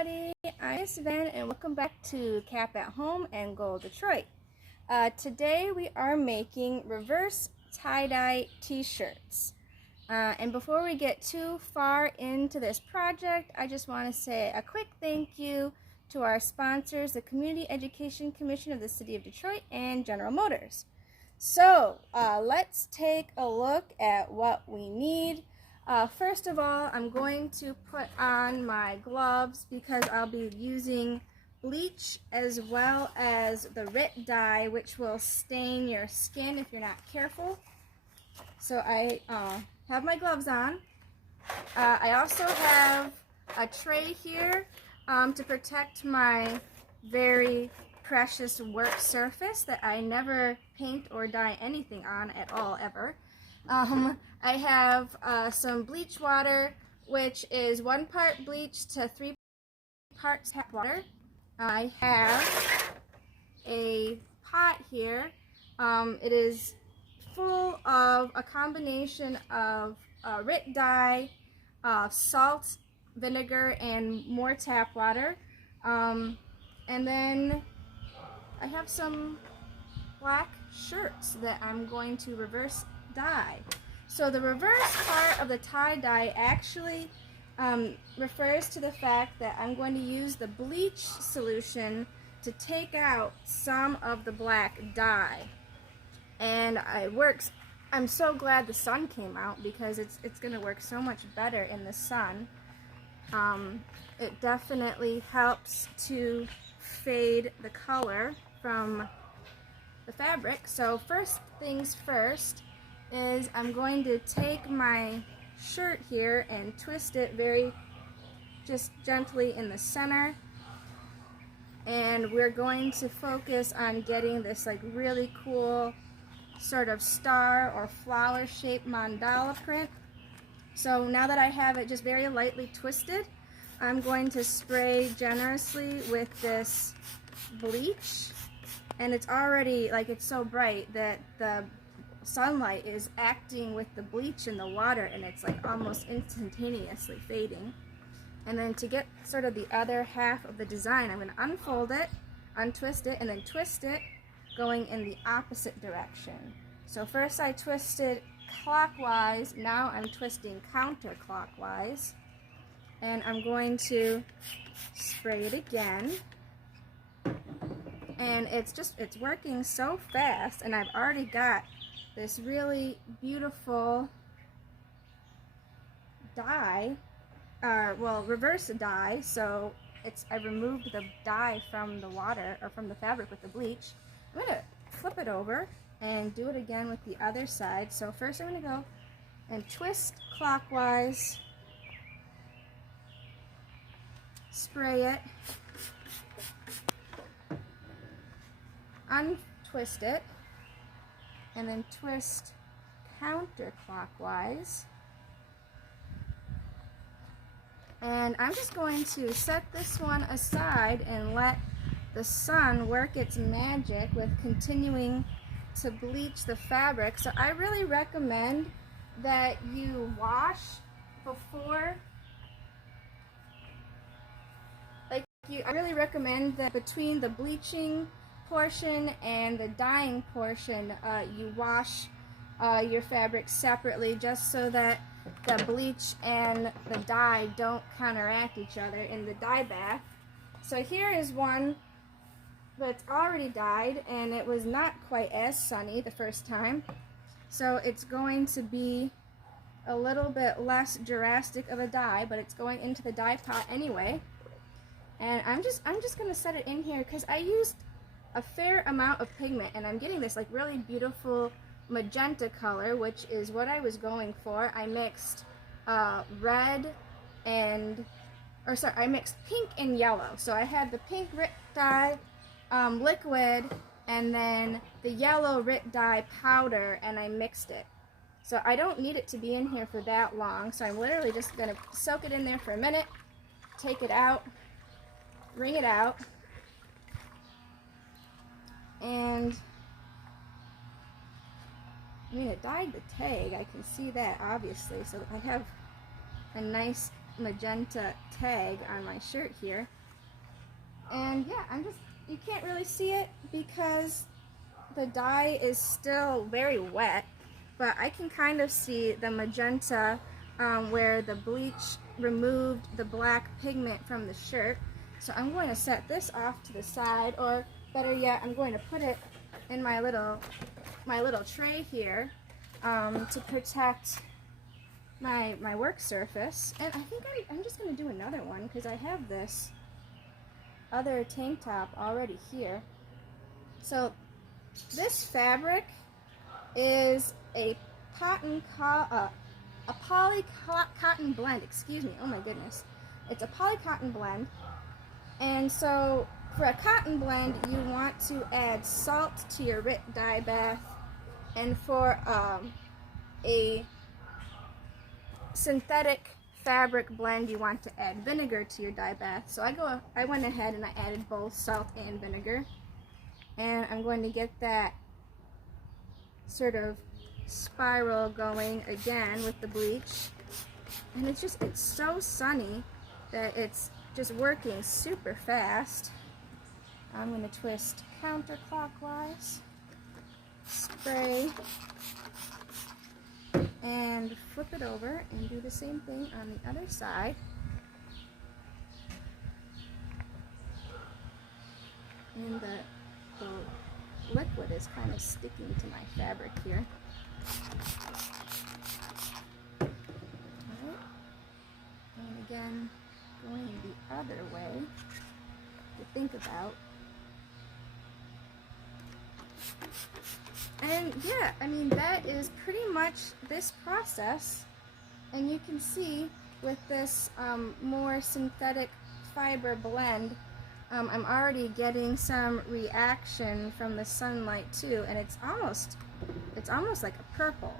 everybody, I'm Sven and welcome back to Cap at Home and Goal Detroit. Today we are making reverse tie-dye t-shirts. And before we get too far into this project, I just want to say a quick thank you to our sponsors, the Community Education Commission of the City of Detroit and General Motors. So let's take a look at what we need. First of all, I'm going to put on my gloves because I'll be using bleach as well as the Rit dye, which will stain your skin if you're not careful. So I have my gloves on. I also have a tray here to protect my very precious work surface that I never paint or dye anything on at all, ever. I have some bleach water, which is 1 part bleach to 3 parts tap water. I have a pot here. It is full of a combination of Rit dye, salt, vinegar, and more tap water. And then I have some black shirts that I'm going to reverse dye. So the reverse part of the tie-dye actually refers to the fact that I'm going to use the bleach solution to take out some of the black dye. And it works. I'm so glad the sun came out because it's going to work so much better in the sun. It definitely helps to fade the color from the fabric. So first things first is I'm going to take my shirt here and twist it very just gently in the center, and we're going to focus on getting this like really cool sort of star or flower shaped mandala print. So now that I have it just very lightly twisted, I'm going to spray generously with this bleach, and it's already like it's so bright that the sunlight is acting with the bleach in the water, and it's like almost instantaneously fading. And then to get sort of the other half of the design, I'm going to unfold it, untwist it, and then twist it going in the opposite direction. So first I twisted clockwise, now I'm twisting counterclockwise, and I'm going to spray it again. And it's working so fast, and I've already got this really beautiful dye, well, reverse dye. So I removed the dye from the water, or from the fabric with the bleach. I'm going to flip it over and do it again with the other side. So first I'm going to go and twist clockwise, spray it, untwist it, and then twist counterclockwise. And I'm just going to set this one aside and let the sun work its magic with continuing to bleach the fabric. So I really recommend that you wash before, I really recommend that between the bleaching portion and the dyeing portion, you wash your fabric separately, just so that the bleach and the dye don't counteract each other in the dye bath. So here is one that's already dyed, and it was not quite as sunny the first time, so it's going to be a little bit less drastic of a dye, but it's going into the dye pot anyway. And I'm just going to set it in here because I used a fair amount of pigment, and I'm getting this like really beautiful magenta color, which is what I was going for. I mixed red and, I mixed pink and yellow. So I had the pink Rit dye liquid, and then the yellow Rit dye powder, and I mixed it. So I don't need it to be in here for that long, so I'm literally just going to soak it in there for a minute, take it out, wring it out, and I mean, it dyed the tag, I can see that obviously, so I have a nice magenta tag on my shirt here. And yeah, you can't really see it because the dye is still very wet, but I can kind of see the magenta where the bleach removed the black pigment from the shirt. So I'm going to set this off to the side, or better yet, I'm going to put it in my little tray here to protect my work surface. And I think I'm just going to do another one because I have this other tank top already here. So this fabric is a poly cotton blend, excuse me, oh my goodness. It's a poly cotton blend, and so for a cotton blend you want to add salt to your Rit dye bath, and for a synthetic fabric blend you want to add vinegar to your dye bath. So I went ahead and I added both salt and vinegar, and I'm going to get that sort of spiral going again with the bleach. And it's so sunny that it's just working super fast. I'm going to twist counterclockwise, spray, and flip it over and do the same thing on the other side. And the liquid is kind of sticking to my fabric here. Alright. And again, going the other way to think about. And yeah, I mean, that is pretty much this process. And you can see with this more synthetic fiber blend, I'm already getting some reaction from the sunlight too, and it's almost like a purple.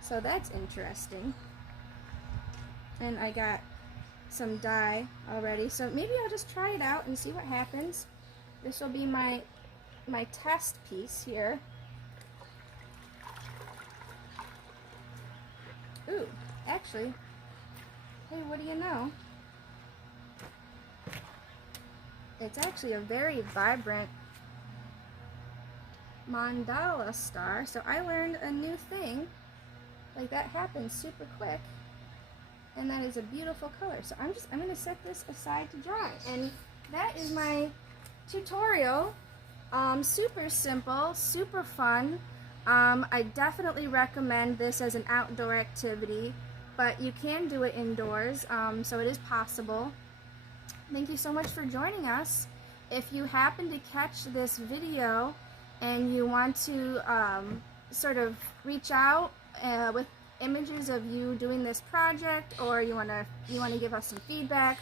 So that's interesting. And I got some dye already, so maybe I'll just try it out and see what happens. This will be my test piece here. Ooh, actually, hey, what do you know? It's actually a very vibrant mandala star, so I learned a new thing. Like, that happens super quick, and that is a beautiful color. So I'm going to set this aside to dry, and that is my tutorial. Super simple, super fun. I definitely recommend this as an outdoor activity, but you can do it indoors, so it is possible. Thank you so much for joining us. If you happen to catch this video and you want to sort of reach out with images of you doing this project, or you want to give us some feedback,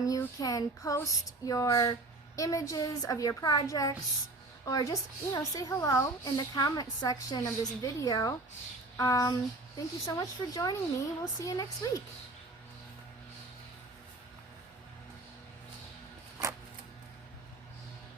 you can post your images of your projects, or just say hello in the comment section of this video. Thank you so much for joining me. We'll see you next week.